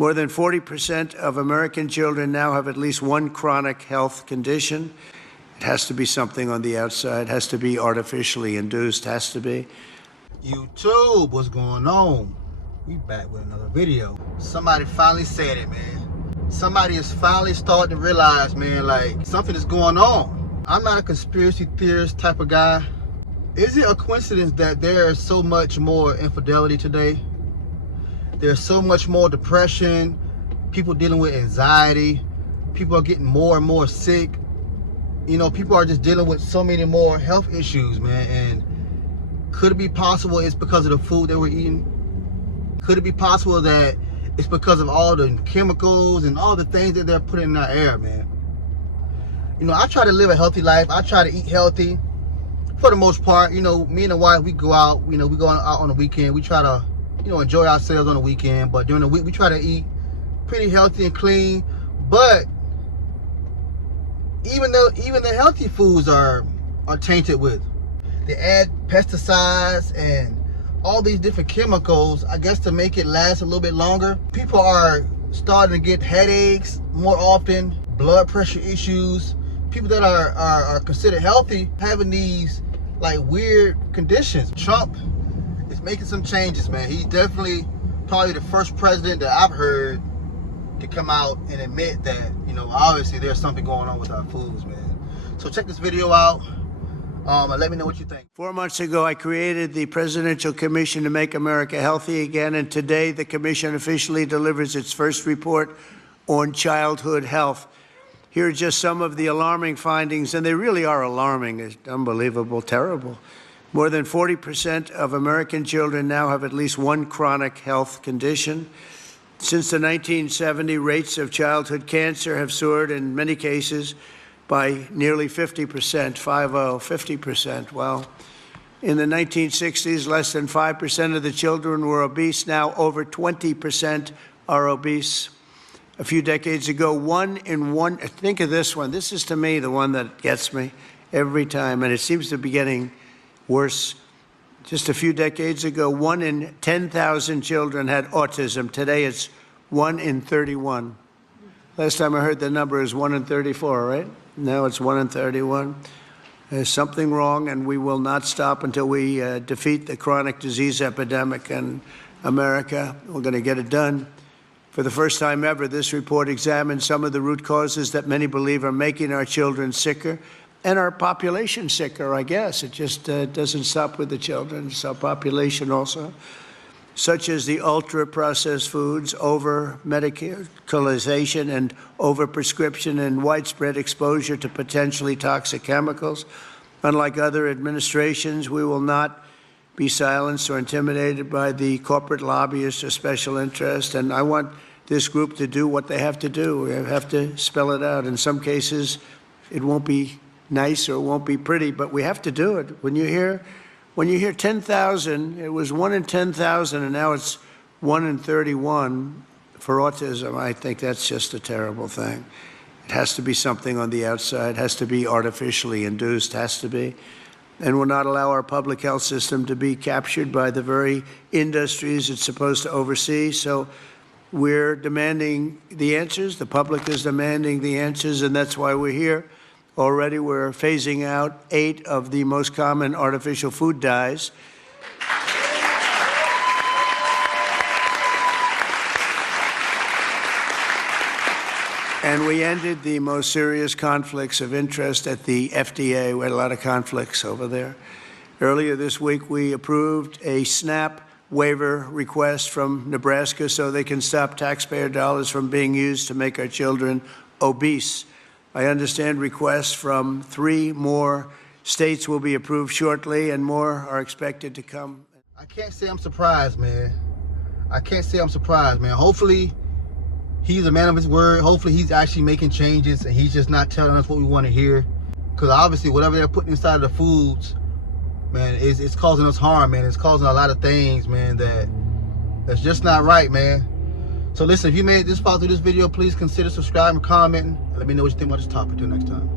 More than 40% of American children now have at least one chronic health condition. It has to be something on the outside, has to be artificially induced, has to be. YouTube, what's going on? We back with another video. Somebody finally said it, man. Somebody is finally starting to realize, man, like something is going on. I'm not a conspiracy theorist type of guy. Is it a coincidence that there is so much more infidelity today? There's so much more depression, people dealing with anxiety, people are getting more and more sick. You know, people are just dealing with so many more health issues, man. And could it be possible it's because of the food that we're eating? Could it be possible that it's because of all the chemicals and all the things that they're putting in our air, man? You know, I try to live a healthy life. I try to eat healthy for the most part. You know, me and the wife, we go out, you know, we go out on the weekend. We try to, you know, enjoy ourselves on the weekend. But during the week, we try to eat pretty healthy and clean. But even the healthy foods are tainted with. They add pesticides and all these different chemicals, I guess, to make it last a little bit longer. People are starting to get headaches more often, blood pressure issues. People that are considered healthy having these like weird conditions. Trump is making some changes, man. He's definitely probably the first president that I've heard to come out and admit that, you know, obviously there's something going on with our foods, man. So check this video out and let me know what you think. 4 months ago, I created the Presidential Commission to Make America Healthy Again, and today the commission officially delivers its first report on childhood health. Here are just some of the alarming findings, and they really are alarming. It's unbelievable, terrible. More than 40% of American children now have at least one chronic health condition. Since the 1970s, rates of childhood cancer have soared in many cases by nearly 50%, 50%. Well, in the 1960s, less than 5% of the children were obese. Now over 20% are obese. A few decades ago, think of this one. This is, to me, the one that gets me every time, and it seems to be getting worse. Just a few decades ago, 1 in 10,000 children had autism. Today, it's 1 in 31. Last time I heard the number is 1 in 34, right? Now it's 1 in 31. There's something wrong, and we will not stop until we defeat the chronic disease epidemic in America. We're going to get it done. For the first time ever, this report examines some of the root causes that many believe are making our children sicker and our population sicker, I guess. It just doesn't stop with the children. It's our population also, such as the ultra-processed foods, over-medicalization and over-prescription and widespread exposure to potentially toxic chemicals. Unlike other administrations, we will not be silenced or intimidated by the corporate lobbyists or special interests. And I want this group to do what they have to do. We have to spell it out. In some cases, it won't be nice or it won't be pretty, but we have to do it. When you hear 10,000, it was 1 in 10,000, and now it's 1 in 31 for autism. I think that's just a terrible thing. It has to be something on the outside, has to be artificially induced, has to be. And will not allow our public health system to be captured by the very industries it's supposed to oversee. So we're demanding the answers. The public is demanding the answers, and that's why we're here. Already we're phasing out 8 of the most common artificial food dyes. And we ended the most serious conflicts of interest at the FDA. We had a lot of conflicts over there. Earlier this week, we approved a SNAP waiver request from Nebraska so they can stop taxpayer dollars from being used to make our children obese. I understand requests from 3 more states will be approved shortly, and more are expected to come. I can't say I'm surprised, man. I can't say I'm surprised, man. Hopefully, he's a man of his word. Hopefully, he's actually making changes, and he's just not telling us what we want to hear. Because obviously, whatever they're putting inside of the foods, man, it's causing us harm, man. It's causing a lot of things, man, that's just not right, man. So listen, if you made it this far through this video, please consider subscribing, commenting, and let me know what you think about this topic. Till next time.